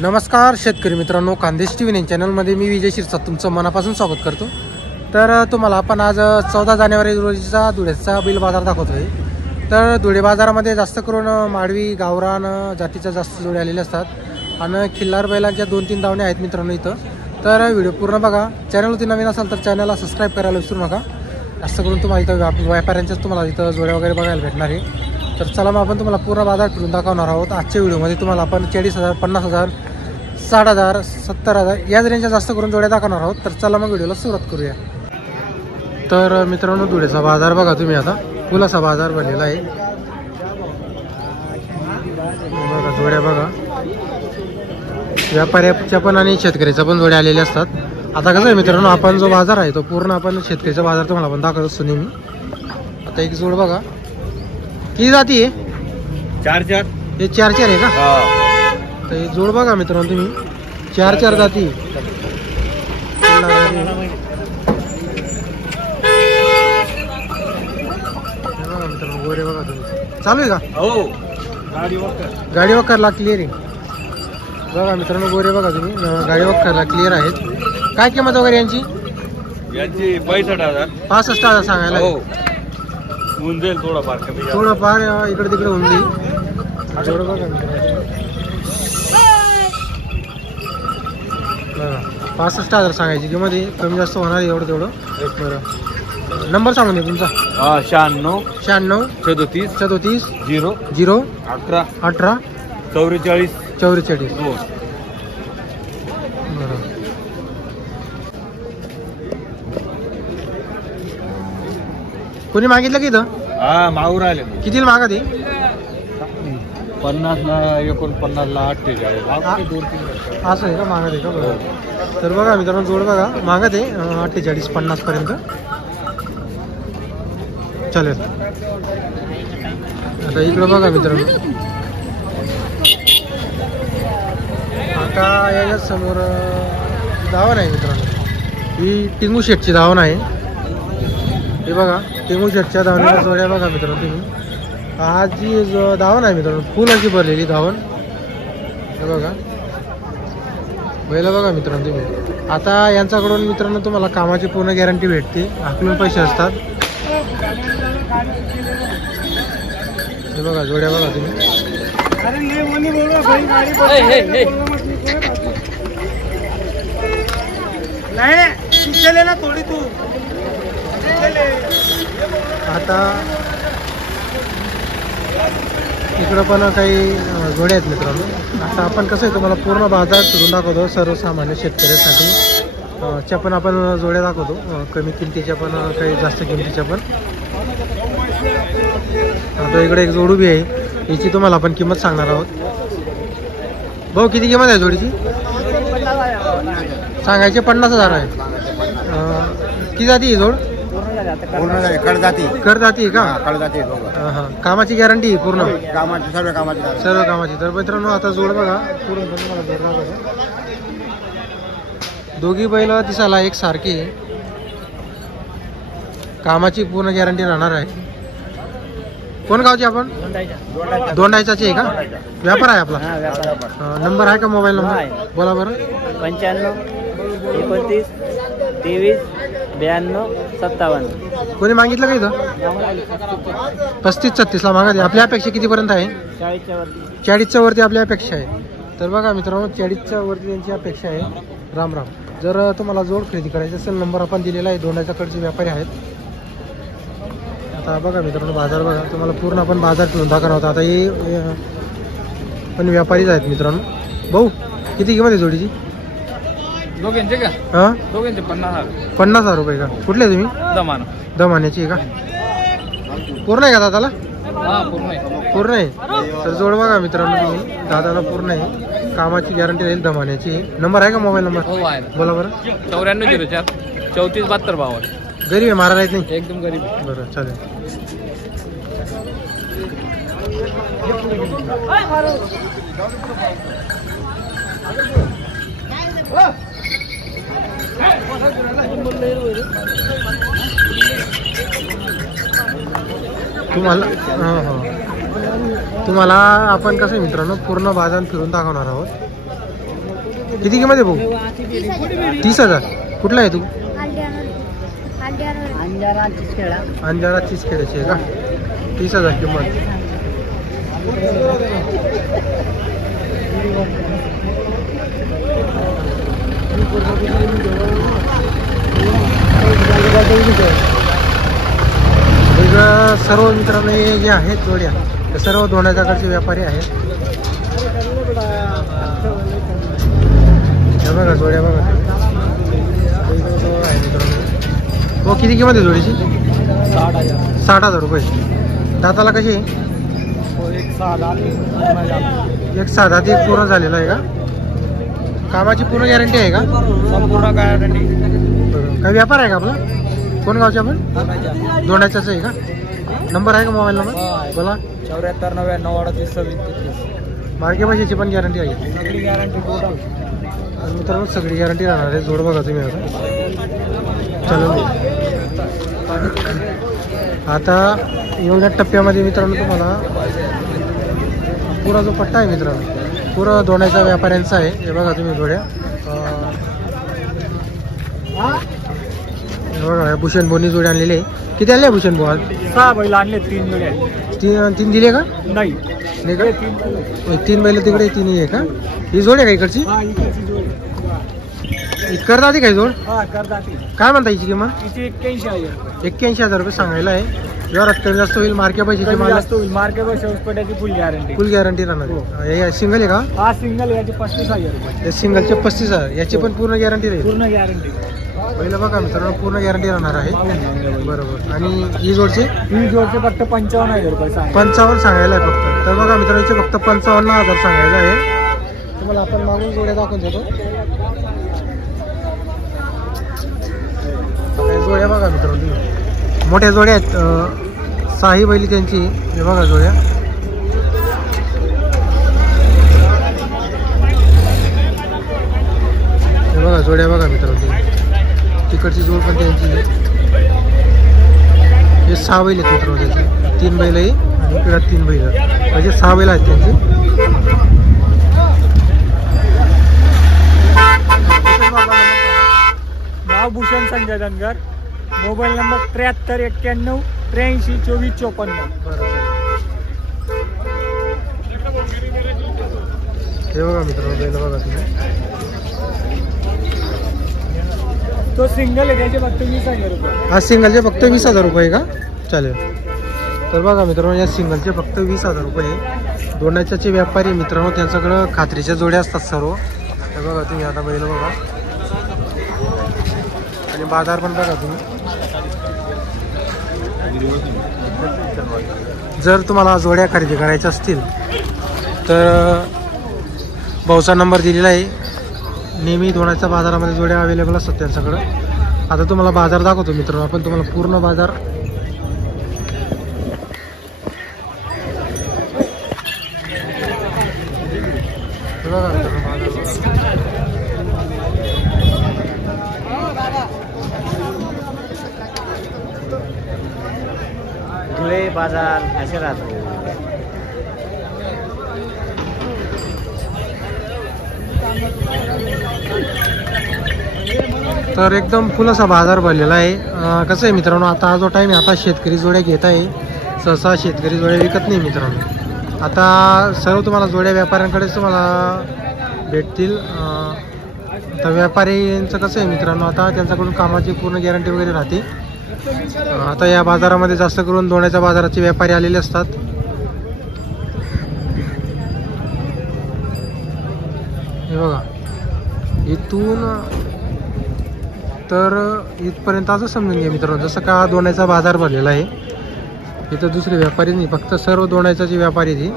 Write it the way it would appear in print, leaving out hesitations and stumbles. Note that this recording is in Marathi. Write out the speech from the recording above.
नमस्कार शेतकरी मित्रांनो, खानदेश टी व्ही चॅनलमध्ये मी विजय शिरसाट तुमचं मनापासून स्वागत करतो। तर तुम्हाला आपण आज 14 जानेवारी रोजीचा धुळ्याचा बैल बाजार दाखवतोय। तर धुळे बाजारामध्ये जास्त करून माडवी गावरान जातीच्या जास्त जोडे आलेले असतात आणि खिल्लार बैलांच्या 2-3 दावणे आहेत मित्रांनो इथं। तर व्हिडिओ पूर्ण बघा। चॅनलवरती नवीन असाल तर चॅनलला सबस्क्राईब करायला विसरू नका। जास्त करून तुम्हाला इथं व्यापाऱ्यांच्याच तुम्हाला इथं जोड्या वगैरे बघायला भेटणार आहे। तर चला मग आपण तुम्हाला पूर्ण बाजार फिरून दाखवणार आहोत। आजच्या व्हिडिओमध्ये तुम्हाला आपण 40,000, 50,000, 60,000, 70,000 या रेंजच्या जास्त करून जोड्या दाखवणार आहोत। तर चला मग व्हिडिओला सुरुवात करूया। तर मित्रांनो, धुळेचा बाजार बघा तुम्ही, आता फुलाचा बाजार भरलेला आहे बघा। जोड्या बघा, व्यापाऱ्याच्या पण आणि शेतकऱ्याच्या पण जोड्या आलेल्या असतात। आता कसं आहे मित्रांनो, आपण जो बाजार आहे तो पूर्ण आपण शेतकऱ्याचा बाजार तुम्हाला आपण दाखवत असतो नेहमी। आता एक जोड बघा, किती जाती आहे? 4-4 हे 4-4 आहे का? तर हे जोड बघा मित्रांनो तुम्ही, 4-4 जाती मित्रांनो। गोरे बघा तुम्ही, चालू आहे का? हो, गाडी वक्करला क्लिअर आहे बघा मित्रांनो। गोरे बघा तुम्ही, गाडी वक्करला क्लिअर आहेत। काय किंमत वगैरे यांची? 65,000 65,000 सांगायला हो, होऊन जाईल थोडंफार कमी जास्त। थोडंफार इकडे तिकडे होऊन जाईल। जोड बघा मित्रांनो, 65,000 सांगायची किंमत आहे, कमी जास्त होणार एवढं तेवढं। बरं, नंबर सांगून दे तुमचा। 96 36 37 0 0 18 18 44 44। हो, बरं, कोणी मागितलं की इथं? हा मागून आले कितीला मागत आहे? 50 ला 49 ला 48 असं आहे का? मागत आहे का? बरं, तर बघा मित्रांनो, जोड बघा मागत आहे 48-50 पर्यंत चालेल। आता इकडं बघा मित्रांनो, आता याच्या समोर धावण आहे मित्रांनो। ही टिंगू शेटची धावण आहे। हे बघा, टिंगू शेटच्या धावणीला जोड्या बघा मित्रांनो तुम्ही। आज जी जो धावण आहे मित्रांनो, फुल अशी भरलेली धावण हे बघा। बैल बघा मित्रांनो तुम्ही। आता यांच्याकडून मित्रांनो तुम्हाला कामाची पूर्ण गॅरंटी भेटते, हाकलून पैसे असतात। हे बघा, जोड्या बघा तुम्ही। आता इकडं पण काही जोड्या आहेत मित्रांनो। आता आपण कसं आहे तुम्हाला पूर्ण बाजार फिरून दाखवतो, सर्वसामान्य शेतकऱ्यासाठी च्या पण आपण जोड्या दाखवतो, कमी किमतीच्या पण काही जास्त किमतीच्या पण। आता इकडे एक जोड उभी आहे, याची तुम्हाला आपण किंमत सांगणार आहोत। भाऊ, किती किंमत आहे जोडीची? सांगायचे 50,000 आहे। किती जाती ही जोड? कडजाती आहे का? कडजाती हां, कामाची गॅरंटी पूर्ण? कामाची, सर्व कामाची। तर मित्रांनो, आता जोड बघा पूर्ण तुम्हाला जोड दाखवतो। दोघी बैल दिसायला एक सारखी, कामाची पूर्ण गॅरंटी राहणार आहे। कोण गावची आपण? दोंडायचाची आहे का? व्यापार आहे आपला? नंबर आहे का? मोबाईल नंबर बोला बरं। 95 29 23 92 57। कोणी मागितलं का इथं? 35-36 ला मागा. आपल्या अपेक्षा कितीपर्यंत आहे? 40च्या वरती आपल्या अपेक्षा आहे। तर बघा मित्रांनो, 40च्या वरती त्यांची अपेक्षा आहे। राम राम। जर तुम्हाला जोड खरेदी करायची असेल, नंबर आपण दिलेला आहे। दोंडाच्याकडचे व्यापारी आहेत। आता बघा मित्रांनो, बाजार बघा तुम्हाला पूर्ण आपण बाजार फिरून दाखवणार आहोत। आता हे पण व्यापारीच आहेत मित्रांनो। भाऊ, किती किंमत आहे जोडीची? दोघांचे का? हां, दोघांचे 50,000 रुपये का? कुठले तुम्ही? दमान्याची आहे का? पूर्ण आहे का दादाला? पूर्ण आहे। तर जोड बघा मित्रांनो तुम्ही, दादाला पूर्ण आहे, कामाची गॅरंटी राहील, दमान्याची। नंबर आहे का? मोबाईल नंबर बोला बरं। 94 04 34 72 52। गरीब आहे, मारायला येत नाही? एकदम गरीब। बरं, चालेल। तुम्हाला आपण कसं मित्रांनो पूर्ण बाजार फिरून दाखवणार आहोत। किती किंमत आहे भाऊ? 30,000. कुठला आहे तू? अंजारा खेड्याची आहे का? 30,000 किंमत. सर्व मित्रांनो हे जे आहेत जोड्या ते सर्व दोण्याच्याकडचे व्यापारी आहेत. हे बघा जोड्या बघा. हो किती किंमत आहे जोडीची? 60,000 रुपये. दाताला कशी? एक 6 दात एक पूर्ण झालेला आहे का? कामाची पूर्ण गॅरंटी आहे का? संपूर्ण गॅरंटी. काही व्यापार आहे का आपला? कोण गावचे आपण? दोंडाच्याच आहे का? नंबर आहे का मोबाईल नंबर? बोला. 74 99 38 26. मार्के भाषेची पण गॅरंटी आहे? सगळी गॅरंटी टोटल. मित्रांनो सगळी गॅरंटी राहणार आहे. जोड बघा तुम्ही आता. चलो आता एवढ्या टप्प्यामध्ये मित्रांनो तुम्हाला पुरा जो पट्टा आहे मित्रांनो पुरा दोण्याच्या व्यापाऱ्यांचा आहे. हे बघा तुम्ही जोड्या. हे बघा भूषण बोनी जोडी आणलेली आहे. किती आणले भूषण भाऊ आज? 6 बैल आणले. 3 जोड्या. तीन दिले का? नाही का? 3 बैल तिकडे 3 आहे का? ही जोड आहे का इकडची? करता ती काय जोड? काय म्हणता हिची किंमत? 81,000 रुपये सांगायला आहे. व्यवहार कमी जास्त होईल. मार्के पैशाची मार्के पैशाची फुल गॅरंटी. फुल गॅरंटी राहणार. सिंगल आहे का? हा सिंगल. याची 35,000 रुपये. सिंगलचे 35,000. याची पण पूर्ण गॅरंटी राहील. पूर्ण गॅरंटी. पहिलं बघा मित्रांनो पूर्ण गॅरंटी राहणार आहे. बरोबर. आणि ही जोडचे फक्त 55,000 रुपये 55 सांगायला आहे फक्त. तर बघा मित्रांचे फक्त 55,000 सांगायला आहे. तुम्हाला आपण मागून जोड्या दाखवून देतो. जोड्या बघा मित्रांनो मोठ्या जोड्या आहेत. 6 बैली त्यांची. हे बघा जोड्या. हे बघा जोड्या बघा मित्रांनो. तिकडची जोड पण त्यांची. हे 6 बैल आहेत मित्रांनो त्याची. 3 बैल आहे आणि इकडे 3 बैल म्हणजे 6 बैल आहेत त्यांची. नाव भूषण संजय धनगर. Mobile number 73 91 83 24 54. हे बघा मित्रांनो बैल बघा तुम्ही. तो सिंगल आहे. त्याचे फक्त 20,000 रुपये. हा सिंगलचे फक्त 20,000 रुपये का? चालेल. तर बघा मित्रांनो या सिंगलचे फक्त 20,000 रुपये. दोण्याचे व्यापारी मित्रांनो त्यांच्याकडं खात्रीच्या जोड्या असतात सर्व. हे बघा तुम्ही आता बैल बघा. आणि बाजार पण बघा तुम्ही. जर तुम्हाला जोड्या खरेदी करायच्या असतील तर भाऊचा नंबर दिलेला आहे. नेहमी दोण्याच्या बाजारामध्ये जोड्या अवेलेबल असतात त्यांच्याकडं. आता तुम्हाला बाजार दाखवतो मित्रांनो आपण तुम्हाला पूर्ण बाजार. बघा मित्रांनो धुळे बाजार असे राहतात. तर एकदम फुल असा बाजार भरलेला आहे. कसं आहे मित्रांनो आता हा जो टाईम आहे आता शेतकरी जोड्या घेत आहे. सहसा शेतकरी जोड्या विकत नाही मित्रांनो. आता सर्व तुम्हाला जोड्या व्यापाऱ्यांकडेच तुम्हाला भेटतील. तर व्यापाऱ्यांचं कसं आहे मित्रांनो आता त्यांच्याकडून कामाची पूर्ण गॅरंटी वगैरे राहते. आता या बाजारामध्ये जास्त करून दोण्याच्या बाजाराचे व्यापारी आलेले असतात. हे बघा इथून तर इथपर्यंत असं समजून घ्या मित्रांनो जसं का दोण्याचा बाजार भरलेला आहे. इथं दुसरे व्यापारी नाही फक्त सर्व दोण्याचे व्यापारी ती.